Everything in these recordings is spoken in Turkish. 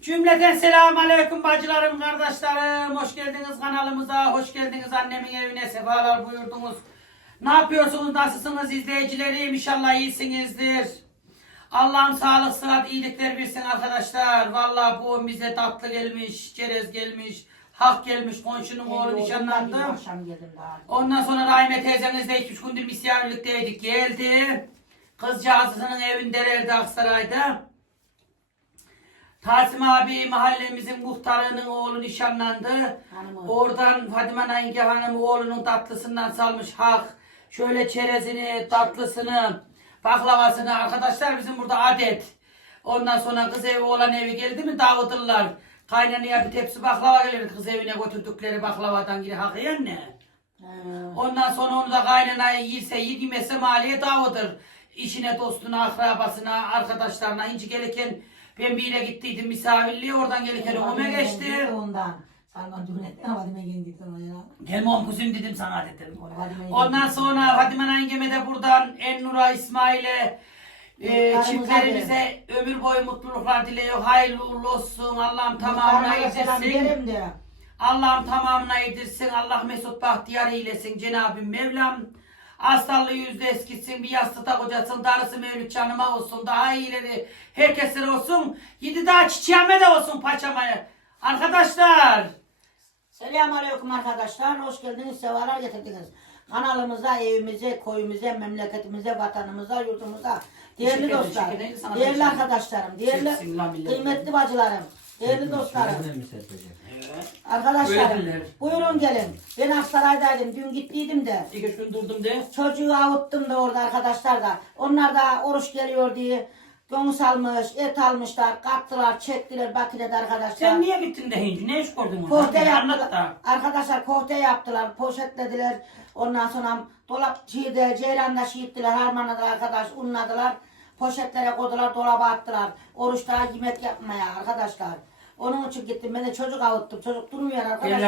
Cümleten selamun aleyküm bacılarım, kardeşlerim. Hoş geldiniz kanalımıza, hoş geldiniz annemin evine, sefalar buyurdunuz. Ne yapıyorsunuz, nasılsınız izleyicilerim? İnşallah iyisinizdir. Allah'ım sağlık, sıhhat, iyilikler versin arkadaşlar. Vallahi bu bize tatlı gelmiş, çerez gelmiş, hak gelmiş, komşunun oğlu nişanlandı. Ondan sonra Rahime teyzemizle iki üç gündür misafirlikteydik. Geldi. Kızcağızının evindelerdi Aksaray'da. Tasım abi mahallemizin muhtarının oğlu nişanlandı. Hanımı. Oradan Fadime Nainke Hanım oğlunun tatlısından salmış hak. Şöyle çerezini, tatlısını, baklavasını. Arkadaşlar bizim burada adet. Ondan sonra kız evi olan evi geldi mi dağıtırlar. Kaynanaya bir tepsi baklava gelir kız evine götürdükleri baklavadan geri hak yiyen ne? Ondan sonra onu da kaynanaya yiyse yemese maliye dağıtır. İşine, dostuna, akrabasına, arkadaşlarına. İnci gelirken ben bir yere gittiydim misafirliğe. Oradan gelirken önüme geçti. Ondan. Salman Cumhuriyet'ten Vadime geldi ona. Gelme oğlum kuzum dedim sana dedim. Ondan sonra Fatime Nengeme de buradan Ennur'a, İsmail'e, e, çiftlerimize ömür boyu mutluluklar diliyor. Hayırlı uğurlu olsun. Allah'ım tamamına selam yedirsin. de. Allah'ım tamamına yedirsin. Allah mesut bahtiyar eylesin Cenab-ı Mevlam. Hastalığı yüzde eskitsin. Bir yastıkta kocasın. Darısı mevlüt canıma olsun. Daha iyileri herkesler olsun. Yedi daha çiçeğime de olsun paçamaya. Arkadaşlar. Selamun Aleyküm arkadaşlar. Hoş geldiniz. Sevalar getirdiniz. Kanalımıza, evimize, koyumuza, memleketimize, vatanımıza, yurdumuza. Değerli dostlar, değerli arkadaşlarım, değerli kıymetli bacılarım, değerli dostlarım. Evet. Arkadaşlar Öyledirler. buyurun gelin. Ben Aksaray'daydım. Dün gittiydim de. İki üç gün durdum de. Çocuğu avuttum da orada arkadaşlar da. Onlar da oruç geliyor diye gömüs almış, et almışlar, kattılar, çektiler Bakü'de arkadaşlar. Sen niye gittin de Hinci? Ne iş gördün? Kohte yaptılar. Arkadaşlar kohte yaptılar, poşetlediler. Ondan sonra dolap şeyde, ceylanda şiittiler, harmanladılar arkadaş, unladılar. Poşetlere koydular, dolaba attılar. Oruçta yemek yapmaya arkadaşlar. Onun için gittim. Ben de çocuk avuttum. Çocuk durmuyor arkadaşlar.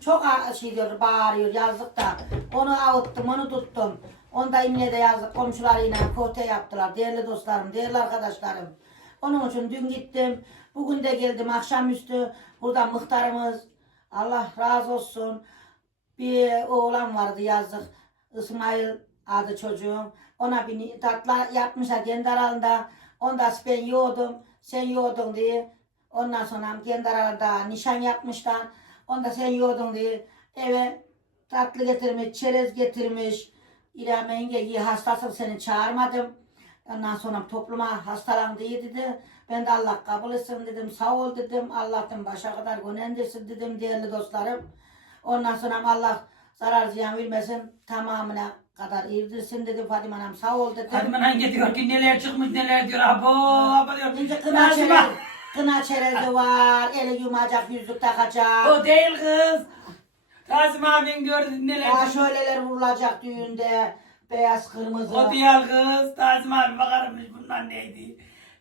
Çok şey diyor, bağırıyor yazlıkta. Onu avuttum, onu tuttum. Onu da İmni'ye de yazdık. Komşularıyla kohte yaptılar. Değerli dostlarım, değerli arkadaşlarım. Onun için dün gittim. Bugün de geldim akşamüstü. Burada muhtarımız. Allah razı olsun. Bir oğlan vardı yazdık. İsmail adı çocuğum. Ona bir tatlı yapmışlar kendi aralarında. Ondan ben yoğurdum. Sen yoğurdun diye. Ondan sonra kendi aralarında nişan yapmışlar. Onda sen yoğurdun diye. Eve tatlı getirmiş, çerez getirmiş. İrem yenge iyi hastasın seni çağırmadım. Ondan sonra topluma hastalandı dedi. Ben de Allah kabul etsin dedim. Sağ ol dedim. Allah'tan başa kadar gönendirsin dedim değerli dostlarım. Ondan sonra Allah zarar ziyan vermesin. Tamamına kadar irdirsin dedim. Fadime Hanım sağ ol dedim. Hadi ben hangi diyor ki neler çıkmış neler diyor. Abo abo diyor. Şimdi kına. Kına çerezi var. Eli yumacak, yüzlük takacak. O değil kız. Kazım abin gördü neler çıkmış. şöyleler vurulacak düğünde. Beyaz, kırmızı. O diyor kız. Tazım abi bakarmış bunlar neydi.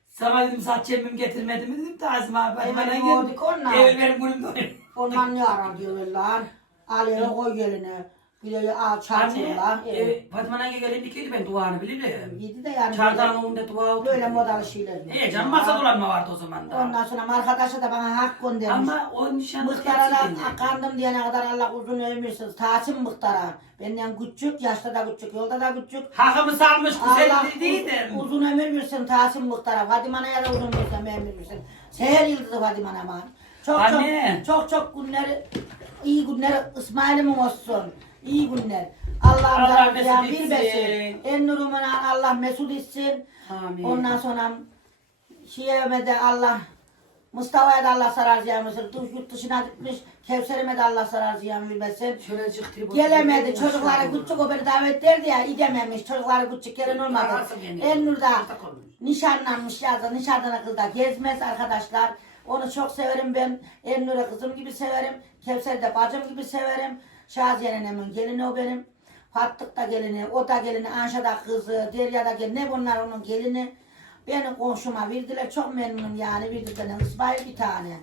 Sana dedim saç çemim getirmedi mi dedim Tazım abi. Ay, Bana benim gel- oğlum onlar. Evet benim günüm doyur. Ondan ne arar diyorlar lan. Al koy geline. Bir de al Anne, e, Fatma Nange gelin dikiydi ben duvarını bilirim. Yedi de yani. Çardağın önünde dua oturdu. Böyle modalı şeyler. İyi canım masa dolanma vardı o zaman da. Ondan sonra arkadaşı da bana hak göndermiş. Ama o nişanlı Mıhtara da hepsi kandım diyene kadar Allah uzun ömürsün. Tasim mıhtara. Benden küçük, yaşta da küçük, yolda da küçük. Hakkımı salmış güzel Allah uz- uzun ömür versin Tasim mıhtara. Fadime Ana'ya da uzun versin, ömür versin. Seher yıldızı Fadime Ana'ma. Çok Anne. çok, çok çok iyi günler İsmail'imin olsun. İyi günler. Allah'ım Allah mesut ziyan etsin. bilmesin. En nurumuna Allah mesut etsin. Amin. Ondan sonra Şiye'me de Allah Mustafa'ya da Allah zarar ziyan versin. Dış- Yurt dışına gitmiş. Kevser'ime de Allah zarar ziyan vermesin. Şöyle çıktı. Gelemedi. Çocukları küçük o beni davet derdi ya. gidememiş. Çocukları küçük gelin olmadı. Arası. Ennur'da Ortak olmuş. nişanlanmış yazdı. Nişanlana kız da gezmez arkadaşlar. Onu çok severim ben. Ennur'u kızım gibi severim. Kevser'i de bacım gibi severim. Şaziye'nin hemen gelini o benim. Fattık da gelini, o da gelini, Anşa da kızı, Derya da gelini. Ne bunlar onun gelini. Beni komşuma verdiler. Çok memnunum yani. Verdiler. İsmail bir tane.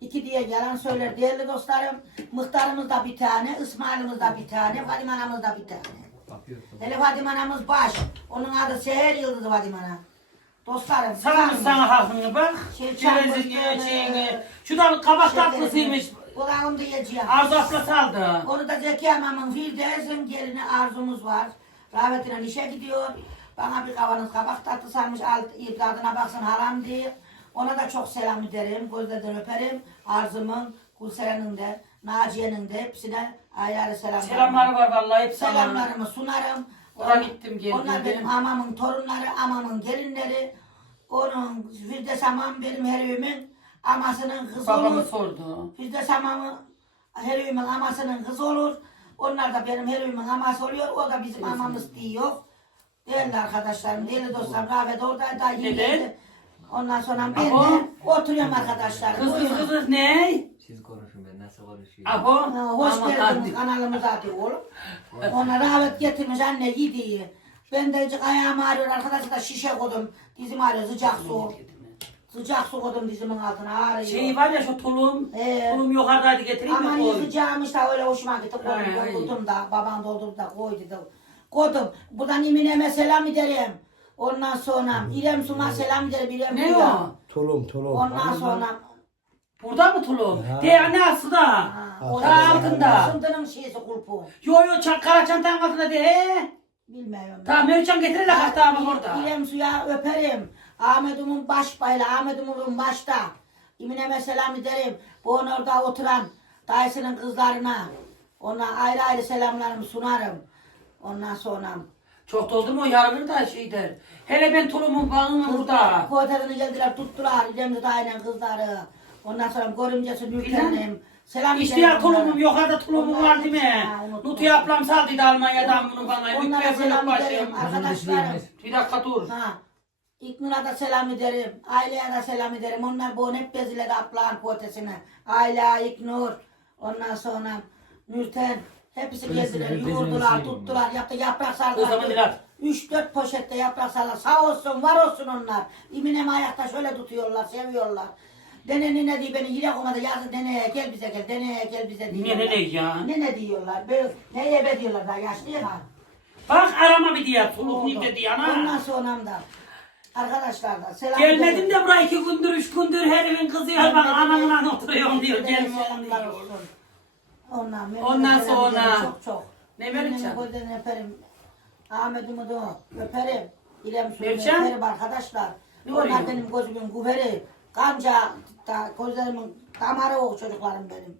İki diye yalan söyler değerli dostlarım. Muhtarımız da bir tane, İsmail'imiz da bir tane, Fadime anamız da bir tane. Hele Fadime anamız baş. Onun adı Seher Yıldızı Fadime ana. Dostlarım. Sarmış. sana hakkını bak. Şey, Çerezini, şeyini. Şuradan kabak tatlısıymış. Da yiyeceğim. Arzu abla saldı. Onu da Zeki Hanım'ın Firdevs'in gelini arzumuz var. Rahmetine işe gidiyor. Bana bir kavanoz kabak tatlı sarmış. Alt tadına baksın haram diye. Ona da çok selam ederim. Gözlerden öperim. Arzumun, Gülseren'in de, Naciye'nin de hepsine ayrı selamlar. Selamları var vallahi hep. Selamlarımı sunarım. Oraya gittim, geldim, Onlar benim- amamın torunları, amamın gelinleri. Onun Firdevs amam benim her evimin amasının kızı Babamı olur. sordu. Firdevs amamı her evimin amasının kızı olur. Onlar da benim her evimin aması oluyor. O da bizim amamız diyor. Değerli arkadaşlarım, değerli dostlarım. Rahmet oradaydı. Neden? Neden? Ondan sonra ben Abo. de oturuyorum arkadaşlar. Kız kız Buyurun. kız kız ne? Siz konuşun ben nasıl konuşuyorum. Ha, hoş Aman geldiniz hadi. kanalımıza diyor oğlum. Ona rahmet getirmiş anne yediği. Ben de ayağım ağrıyor arkadaşlar şişe koydum. Dizim ağrıyor sıcak su. Sıcak su koydum dizimin altına ağrıyor. Şey var ya şu tulum. Ee. tulum yukarıdaydı getireyim Aman mi koy? yıkacağımış da öyle hoşuma gitti. Koydum, ay. doldurdum da babam doldurdu da koydu da. Koydum. Buradan İmine'me selam ederim. Ondan sonra İrem Sun'a selam ederim. İrem Ne o? Tulum tulum. Ondan sonra Burada mı tulum? Ha. De anne aslında. Ha, o da altında. Sındırın şeysi kulpu. Yo yo çak, kara çantanın altında de. He. Bilmiyorum. Tamam Mevcan getirirler hatta bak orada. İrem Su'ya öperim. Ahmet'imin baş bayla, Ahmet'imin başta. İmine'me selam ederim. Bu orada oturan dayısının kızlarına. Ona ayrı ayrı selamlarımı sunarım. Ondan sonra Çok doldurma o yarılır da şey der. Hele ben tulumun bağını burada. Koğutarını geldiler tuttular. İrem'de de aynen kızları. Ondan sonra görümcesi Nurten'im. Selam ya tulumum yukarıda tulumum var değil mi? Nutu ablam saldıydı Almanya'dan bunu bana. Onlara Lütfen selam ederim. başım. Arkadaşlarım. Bir dakika dur. Ha. İknur'a da selam ederim. Aileye de selam ederim. Onlar bu hep beziledi ablan potesine. Aile, İknur. Ondan sonra Nurten. Hepsi geldiler. hep bezini Yoğurdular, tuttular. Yaptı yaprak O zaman sardılar. Dilan. Üç dört poşette yaprak sardılar. Sağ olsun, var olsun onlar. İminem ayakta şöyle tutuyorlar, seviyorlar. Dene ne diyor beni yine komadı yazın deneye gel bize gel deneye gel bize diyorlar. Ne ne ya? Ne ne diyorlar? Böyle, ne ebe diyorlar daha yaşlı ya. Bak arama bir diye Oldu. ne dedi Ondan ana. sonra da arkadaşlar da selam Gelmedim de buraya iki gündür üç gündür her evin kızı ya bak anamla oturuyorum diyor. Gelme selamlar diyor. Ondan, Ondan sonra- Çok çok. Ne Melihcan? Gözlerini öperim. Ahmet'imi de öperim. İrem Su'yu öperim arkadaşlar. Ne Onlar benim gözümün güveri. Kanca da gözlerimin damarı o çocuklarım benim.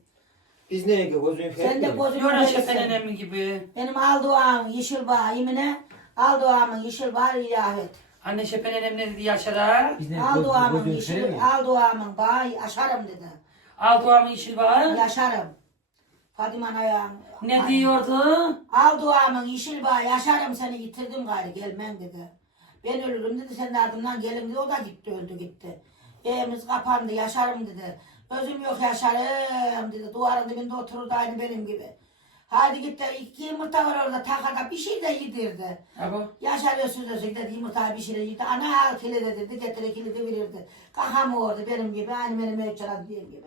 Biz neye gözünü Sen de gözümün Yoran şefen güverisin. enemi gibi. Benim Aldoğan yeşil bağ imine. Aldoğan'ın yeşil bağ ilahet. Anne şefen enem ne dedi Yaşar'a? Aldoğan'ın gözünü yeşil, sevmiyor. Aldoğan'ın bağı aşarım dedi. Altuğamın yeşil bağı. Yaşarım. Fadime Ayağın. Ne diyordu? Aldoğan'ın yeşil bağı yaşarım seni yitirdim gayrı gelmem dedi. Ben ölürüm dedi sen de ardından gelin dedi. O da gitti öldü gitti. Evimiz kapandı yaşarım dedi. Özüm yok yaşarım dedi. Duvarın dibinde otururdu aynı benim gibi. Hadi git de iki yumurta var orada takada bir şey de yedirdi. Abo. Yaşar özsüz özsüz dedi yumurtayı bir şey de yedi. Ana al kili de dedi getir kili de verirdi. Kaham orada benim gibi aynı benim ölçülen dediğim gibi.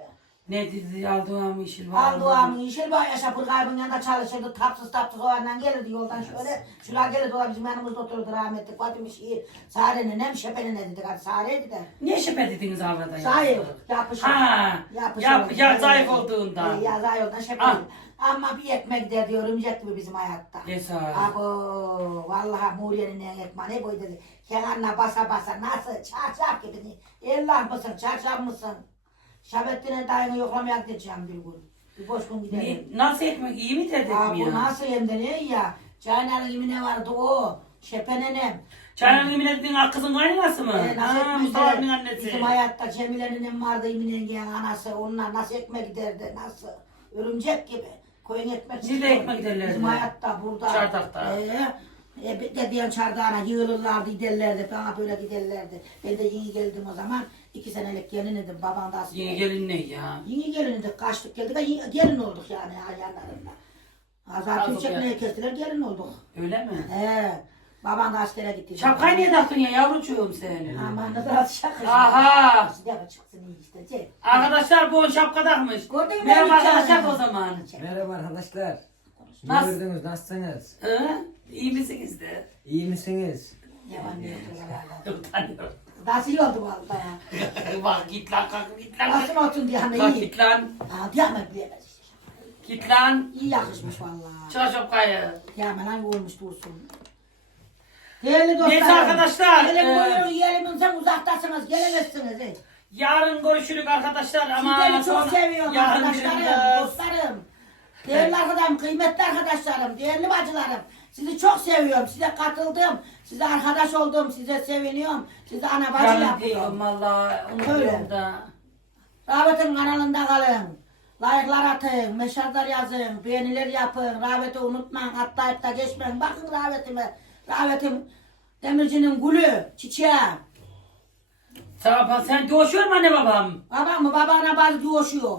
Ne dedi Altuğamın yeşil bağı? Aldoğan'ın işi var ya Şapır kaybın yanında çalışırdı. Tapsız tapsız o yandan gelirdi yoldan şöyle. Şuraya gelirdi o bizim yanımızda otururdu rahmetli. Fatih işi. Sare'nin hem şepenin ne dedik. Hadi Sare'ydi de. Niye şüphe dediniz avradan? Zayıf. Yapışır. Ha, Yapışır. yap, ya zayıf olduğundan. E, ya zayıf olduğundan şepenin. Ama bir ekmek derdi örümcek gibi bizim hayatta. Esas. Abo vallahi Muriye'nin en ekmeği ne boy dedi. Kenarına basa basa nasıl çarşaf gibi. Allah mısın çarşaf mısın? Şabettin'e dayını yoklamaya gideceğim bir gün. Bir boş gün gidelim. Ne, nasıl ekmek iyi mi dedik Aa, bu ya? nasıl hem de ne ya? Caynal'ın imine vardı o. Şepenenem. Çaylan yemin ettiğin kızın kaynanası mı? Ee, nasıl Ha, ekmek Mustafa gider? abinin annesi. Bizim hayatta Cemile'nin em vardı imine giyen anası. Onlar nasıl ekmek giderdi nasıl? Örümcek gibi. Koyun ekmek Nerede çıkıyor. ekmek giderlerdi? Bizim hayatta burada. Çardakta. Ee, e, bir de diyen çardağına yığılırlardı giderlerdi. Bana böyle giderlerdi. Ben de yeni geldim o zaman. iki senelik gelin idim. Babam da asker. Yeni gelin ne ya? Yeni gelin idik. Kaçtık geldik. Yeni- Gelin olduk yani yanlarında. Kaldık Türkçek'le yani. kestiler gelin olduk. Öyle mi? He. Babam da askere gitti. Şapkayı niye taktın ya yavrucuğum sen? Aman ne kadar şakır. Aha! Ne çıksın iyi işte. Şey. Arkadaşlar bu şapka takmış. Gördün mü Merhaba arkadaşlar o zaman. Merhaba arkadaşlar. Ne Nasıl? gördünüz? Nasılsınız? Hı? İyi misiniz de? İyi misiniz? Utanıyorum. Nasıl iyi oldu vallahi ya. Bak git lan kalk git lan. Olsun olsun diye hani Kalk iyi. git lan. Ha diyemem diyemez. Git lan. İyi yakışmış vallahi. Çıkar şapkayı. Diyemem hangi olmuş dursun. Değerli dostlarım. Neyse arkadaşlar, Gelin e- buyurun yiyelim sen uzaktasınız gelemezsiniz. he. Yarın görüşürük arkadaşlar ama Sizleri çok seviyorum arkadaşlarım, dostlarım. Değerli arkadaşlarım, kıymetli arkadaşlarım, değerli bacılarım. Sizi çok seviyorum, size katıldım, size arkadaş oldum, size seviniyorum, size ana bacı diyorum yapıyorum. valla unutuyorum da. Rahmet'in kanalında kalın. Layıklar atın, meşazlar yazın, beğeniler yapın, Rahmet'i unutmayın, atlayıp da geçmeyin. Bakın Rahmet'ime, Rahmet'im demircinin gülü, çiçeği. Tamam sen coşuyor mu anne babam? Babam mı babana bazı coşuyor.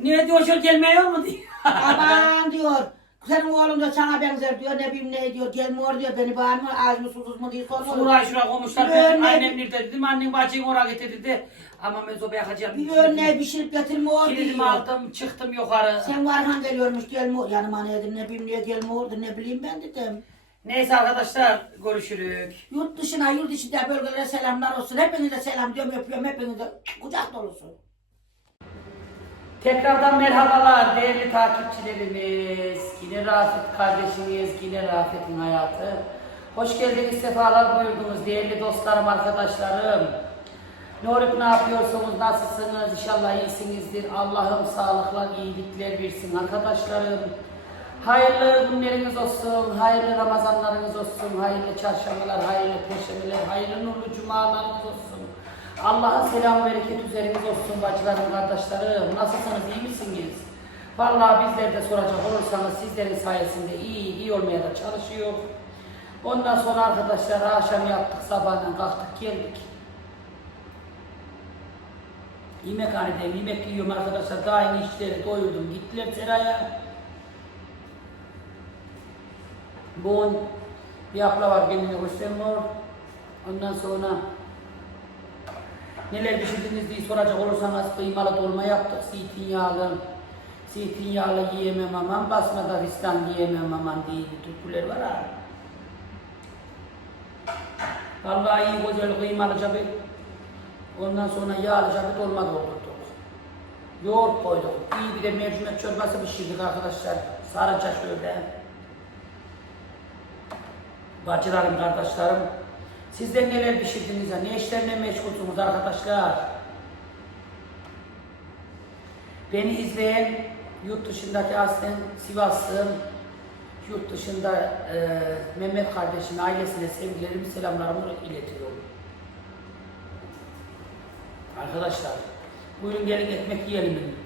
Niye coşuyor gelmiyor mu diye. Aman diyor. Senin oğlun da sana benzer diyor. Ne bileyim ne diyor. Gelmiyor diyor. Beni bağır mı? Ağız mı susuz mu diye soruyor. Şuraya şuraya koymuşlar. Ben örnek- annem nerede dedim. Annem bacıyı oraya getirdi dedi. Ama ben sobaya yakacağım. Bir örneği pişirip getirmiyor Kilidimi diyor. aldım çıktım yukarı. Sen varhan geliyormuş gelmiyor. Yanıma ne dedim ne bileyim niye gelmiyordu ne bileyim ben dedim. Neyse arkadaşlar görüşürük. Yurt dışına yurt içinde bölgelere selamlar olsun. Hepinize selam diyorum öpüyorum hepinize kucak dolusu. Tekrardan merhabalar değerli takipçilerimiz. Yine Rafet kardeşimiz, yine Rafet'in hayatı. Hoş geldiniz, sefalar buyurdunuz değerli dostlarım, arkadaşlarım. Ne olup ne yapıyorsunuz, nasılsınız? İnşallah iyisinizdir. Allah'ım sağlıkla iyilikler versin arkadaşlarım. Hayırlı günleriniz olsun, hayırlı Ramazanlarınız olsun, hayırlı çarşambalar, hayırlı perşembeler, hayırlı nurlu cumalarınız olsun. Allah'ın selamı bereket üzeriniz olsun bacılarım, kardeşlerim. Nasılsınız, iyi misiniz? Vallahi bizler de soracak olursanız sizlerin sayesinde iyi, iyi olmaya da çalışıyor. Ondan sonra arkadaşlar akşam yaptık, sabahdan kalktık, geldik. Yemekhanedeyim, yemek yiyorum arkadaşlar. Daha yeni işleri doyurdum. Gittiler seraya. Bu bir abla var kendine göstermiyor. Ondan sonra neler pişirdiniz diye soracak olursanız kıymalı dolma yaptık. Zeytinyağlı. Zeytinyağlı yiyemem aman, basmada fistan yiyemem aman diye türküler var ha. Vallahi iyi güzel kıymalı cabı. Ondan sonra yağlı cabı dolma doldurduk. Yoğurt koyduk. İyi bir de mercimek çorbası pişirdik arkadaşlar. Sarıca şöyle. Bacılarım, kardeşlerim. Sizler neler pişirdiniz ya? Ne işlerle meşgulsünüz arkadaşlar? Beni izleyen yurt dışındaki aslen Sivaslıyım. Yurt dışında e, Mehmet kardeşim ailesine sevgilerimi, selamlarımı iletiyorum. Arkadaşlar, buyurun gelin ekmek yiyelim.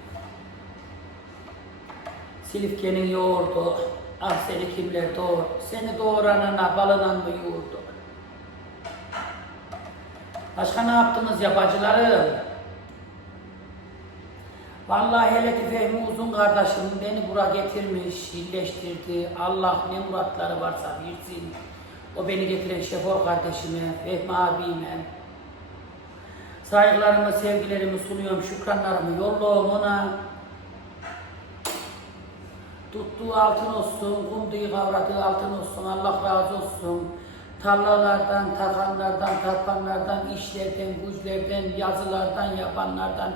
Silifke'nin yoğurdu, ah seni kimler doğur, seni doğuranına balından mı yoğurdu? Başka ne yaptınız ya bacılarım? Vallahi hele ki Fehmi Uzun kardeşim beni buraya getirmiş, iyileştirdi. Allah ne muratları varsa versin. O beni getiren Şefor kardeşime, Fehmi abime. Saygılarımı, sevgilerimi sunuyorum, şükranlarımı yolluyorum ona. Tuttuğu altın olsun, kumduğu kavradığı altın olsun, Allah razı olsun. Tarlalardan, takanlardan, tapanlardan, işlerden, güçlerden, yazılardan, yapanlardan,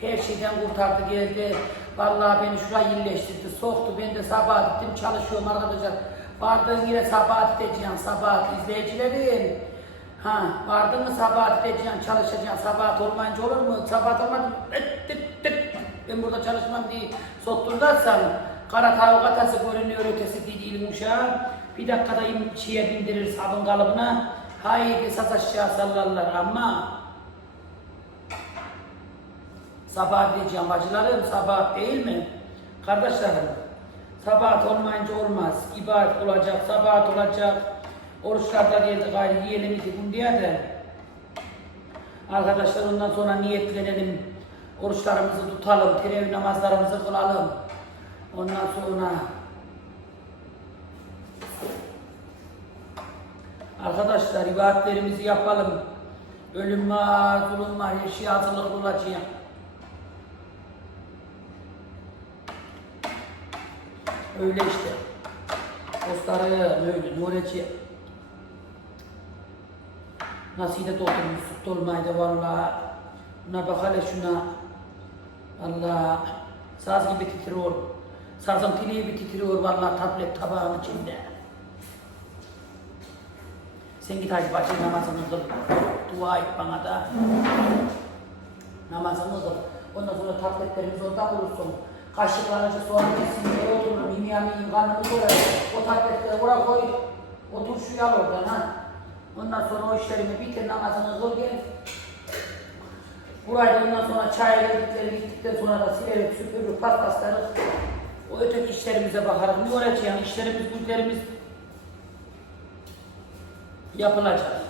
her şeyden kurtardı geldi. Vallahi beni şuraya iyileştirdi, soktu. Ben de sabah gittim çalışıyorum arkadaşlar. Vardığın yere sabah gideceğim, sabah izleyicilerim. Ha, vardın mı sabah gideceğim, çalışacağım. Sabah olmayınca olur mu? Sabah olmadı. Ben burada çalışmam diye sokturdarsan kara tavuk atası görünüyor ötesi değil uşağım. Bir dakikada şeye bindirir sabun kalıbına. Haydi saz aşağı sallarlar ama Sabah diyeceğim bacılarım, sabah değil mi? Kardeşlerim, sabah olmayınca olmaz. İbadet olacak, sabah olacak. Oruçlarda geldi gayrı yiyelim iki gün diye de. Arkadaşlar ondan sonra niyetlenelim. Oruçlarımızı tutalım, teravih namazlarımızı kılalım. Ondan sonra Arkadaşlar ibadetlerimizi yapalım. Ölüm var, zulüm var, her şey hazırlıklı olacak. Öyle işte. Dostlarım öyle, Nureci. Nasıl da doldurmuş süt dolmaydı valla. Buna bak hele şuna. Valla saz gibi titriyor. Sazın tili gibi titriyor valla tablet tabağın içinde. Sen git hadi bacı namazını kıl. Dua et bana da. Namazını kıl. Ondan sonra tabletlerimiz orada bulursun. Kaşıklarınca soğan kesin diye oturur. Yiyeyim, karnımı doyar. O tabletleri oraya koy. Otur şu yal oradan ha. Ondan sonra o işlerimi bitir, namazını kıl gel. Burayı da ondan sonra çay verdikleri gittikten sonra da silerek süpürür, paspaslarız. O öteki işlerimize bakarız. Ne olacak yani işlerimiz, güçlerimiz yapılacak.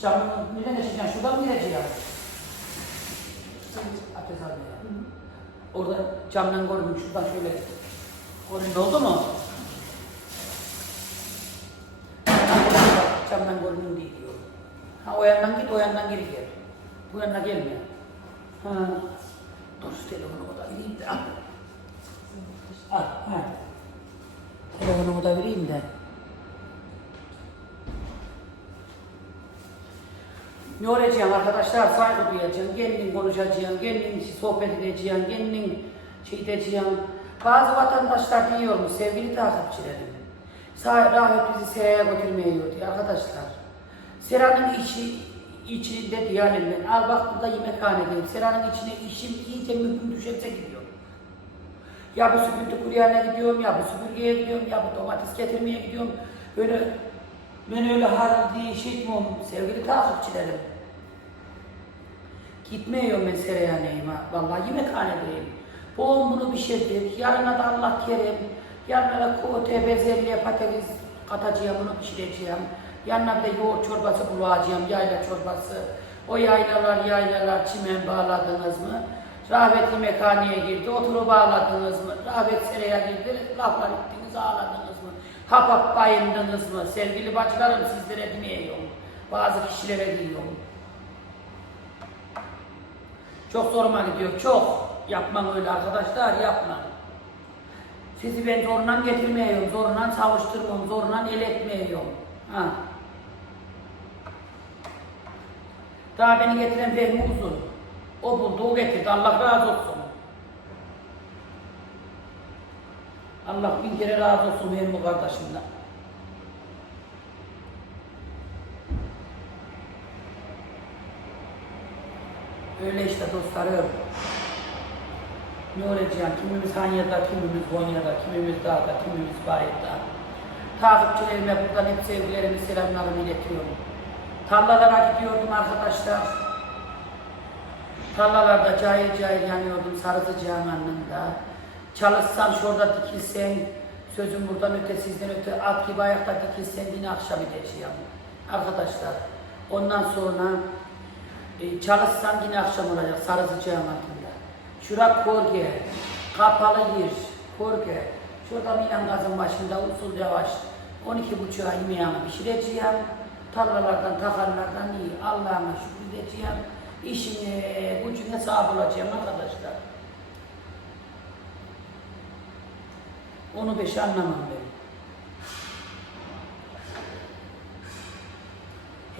Camını neden açacaksın? Şuradan mı gireceksin? Ateş aldı ya. Orada camdan görünüm şuradan şöyle. Görünüm oldu mu? Camdan görünüm değil diyor. Ha o yandan git, o yandan geri gel. Bu yanına gelme. Ha. Dur şu telefonumu da vereyim de. Al. Al. Telefonumu da vereyim de. Ne olacaksın arkadaşlar? Saygı duyacaksın, kendin konuşacaksın, kendin sohbet edeceksin, kendin şey edeceksin. Bazı vatandaşlar diyormuş sevgili takipçilerim. Rahmet bizi seraya götürmüyor diyor arkadaşlar. Seranın içi içinde diyelim ben. Al bak burada yemekhanedeyim. Seranın içine işim iyice mümkün düşerse gidiyorum. Ya bu süpürge kuryana gidiyorum, ya bu süpürgeye gidiyorum, ya bu domates getirmeye gidiyorum. Böyle ben öyle hal diye şey etmiyorum sevgili takipçilerim. Gitmiyorum ben Sereyhan'eyim ha. Vallahi yemekhanedeyim. Boğum bunu pişirdik. Yarına da Allah kerim. Yarına da kote, bezelye, patates katacağım, bunu pişireceğim. Yanına bir de yoğurt çorbası bulacağım, yayla çorbası. O yaylalar, yaylalar çimen bağladınız mı? Rahmetli mekaniye girdi, oturu bağladınız mı? Rahmet seraya girdi, laflar ettiniz, ağladınız mı? Hap hap bayındınız mı? Sevgili bacılarım sizlere demiyorum. Bazı kişilere diyorum. Çok zoruma gidiyor, çok. Yapmam öyle arkadaşlar, yapmam. Sizi ben zorla getirmiyorum, zorla savuşturmuyorum, zorla el etmiyorum. Ha. Daha beni getiren Fehmi Uzun. O buldu, o getirdi. Allah razı olsun. Allah bin kere razı olsun benim bu kardeşimden. Öyle işte dostlarım. Ne olacak? Kimimiz Hanya'da, kimimiz Konya'da, kimimiz Dağ'da, kimimiz Bayır'da. Takipçilerime buradan hep sevgilerimi, selamlarımı iletiyorum. Tarlalara gidiyordum arkadaşlar. Tarlalarda cahil cahil yanıyordum Sarıcıcağın anında. Çalışsam şurada dikilsem, sözüm buradan öte sizden öte at gibi ayakta dikilsem yine akşam edeceğim. Arkadaşlar ondan sonra e, çalışsam yine akşam olacak Sarıcıcağın altında. Şura korge, kapalı yer, korge. Şurada Milan gazın başında usul yavaş 12 buçuğa yemeğimi pişireceğim. Tarlalardan, takarlardan iyi. Allah'ıma şükredeceğim. İşine, gücüne sahip olacağım arkadaşlar. Onu beş anlamam ben.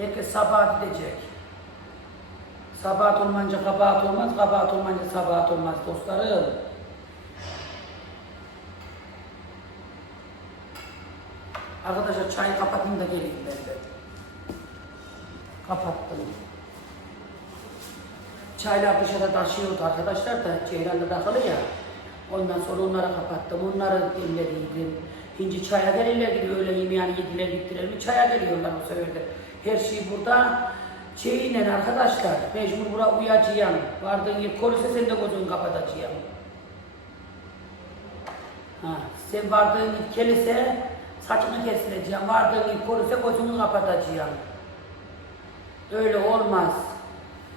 Herkes sabah gidecek. Sabahat olmayınca kabahat olmaz, kabahat olmayınca sabahat olmaz dostlarım. Arkadaşlar çayı kapatayım da geleyim ben de. Kapattım. Çaylar dışarıda taşıyordu arkadaşlar da Ceylan'da takılı ya. Ondan sonra onları kapattım. Onları elleriydim. Hinci çaya gelirler gibi öyle yemeğini yediler gittiler mi çaya geliyorlar bu sefer de. Her şey burada şeyle arkadaşlar mecbur bura uyacağım. Vardığın yer koruysa sen de gözünü kapatacaksın. Ha, sen vardığın yer kelise saçını kestireceğim. Vardığın yer koruysa gözünü kapatacağım. Öyle olmaz.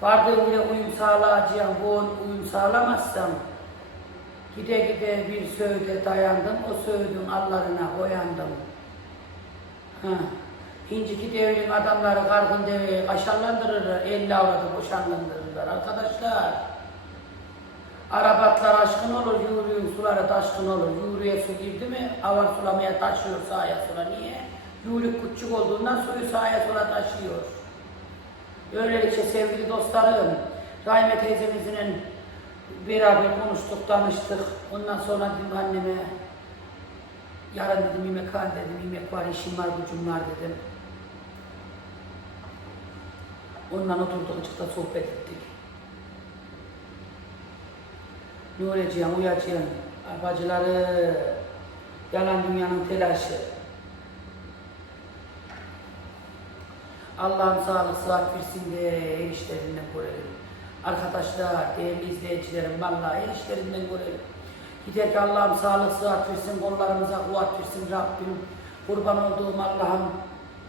Vardığım yere uyum sağlayacağım. Bu uyum sağlamazsam gide gide bir söğüde dayandım. O söğüdün allarına koyandım. Ha. İnciki devrin adamları kargın deveyi aşağılandırırlar. elli avradı boşanlandırırlar. Arkadaşlar Arabatlar aşkın olur, yürüyün sulara taşkın olur. Yürüye su girdi mi, avar sulamaya taşıyor sağa sola. Niye? Büyülük küçük olduğundan suyu sağa sola taşıyor. Böylelikle sevgili dostlarım, Rahime teyzemizin beraber konuştuk, danıştık. Ondan sonra dedim anneme, yarın dedim yemek var dedim, yemek var, işim var, gücüm var dedim. Ondan oturduk, açıkta sohbet ettik. Nureciğim, uyacığım, bacıları, yalan dünyanın telaşı. Allah'ım sağlık sıhhat versin de her işlerinden. Arkadaşlar, değerli izleyicilerim, vallahi her işlerinden görelim. Gider ki Allah'ım sağlık sıhhat versin, kollarımıza kuvvet versin Rabbim. Kurban olduğum Allah'ım.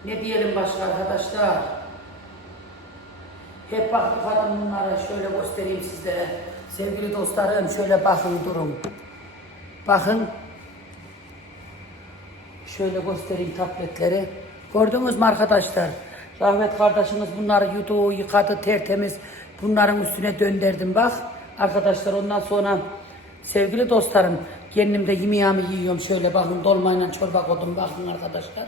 Ne diyelim başka arkadaşlar? Hep baktık hanım bunlara şöyle göstereyim sizlere. Sevgili dostlarım şöyle bakın durun. Bakın. Şöyle göstereyim tabletleri. Gördünüz mü arkadaşlar? Rahmet kardeşimiz bunları yudu, yıkadı tertemiz. Bunların üstüne döndürdüm bak. Arkadaşlar ondan sonra sevgili dostlarım kendim de yemeğimi yiyorum şöyle bakın dolmayla çorba koydum bakın arkadaşlar.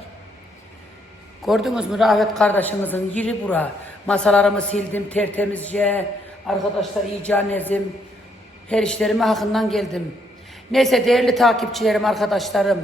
Gördünüz mü Rahmet kardeşimizin yeri bura. Masalarımı sildim tertemizce. Arkadaşlar iyice nezim. Her işlerime hakkından geldim. Neyse değerli takipçilerim, arkadaşlarım.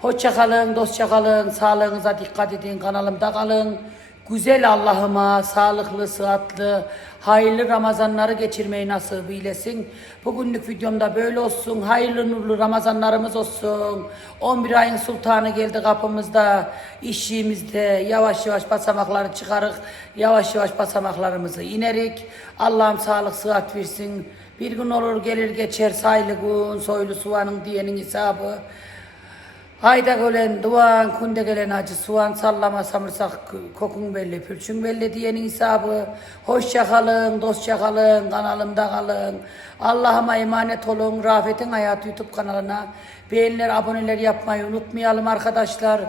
Hoşça kalın, dostça kalın, sağlığınıza dikkat edin, kanalımda kalın. Güzel Allah'ıma sağlıklı, sıhhatlı, hayırlı Ramazanları geçirmeyi nasip eylesin. Bugünlük videomda böyle olsun. Hayırlı nurlu Ramazanlarımız olsun. 11 ayın sultanı geldi kapımızda. İşimizde yavaş yavaş basamakları çıkarık. Yavaş yavaş basamaklarımızı inerik. Allah'ım sağlık, sıhhat versin. Bir gün olur gelir geçer saylı gün, soylu soğanın diyenin hesabı. Hayda gelen duan, kunde gelen acı soğan, sallama samırsak kokun belli, pürçün belli diyenin hesabı. Hoşça kalın, dostça kalın, kanalımda kalın. Allah'ıma emanet olun. Rafet'in Hayatı YouTube kanalına beğeniler, aboneler yapmayı unutmayalım arkadaşlar.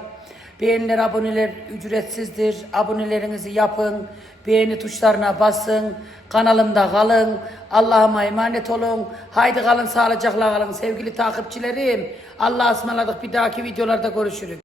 Beğeniler, aboneler ücretsizdir. Abonelerinizi yapın. Beğeni tuşlarına basın. Kanalımda kalın. Allah'ıma emanet olun. Haydi kalın sağlıcakla kalın sevgili takipçilerim. Allah'a ısmarladık. Bir dahaki videolarda görüşürüz.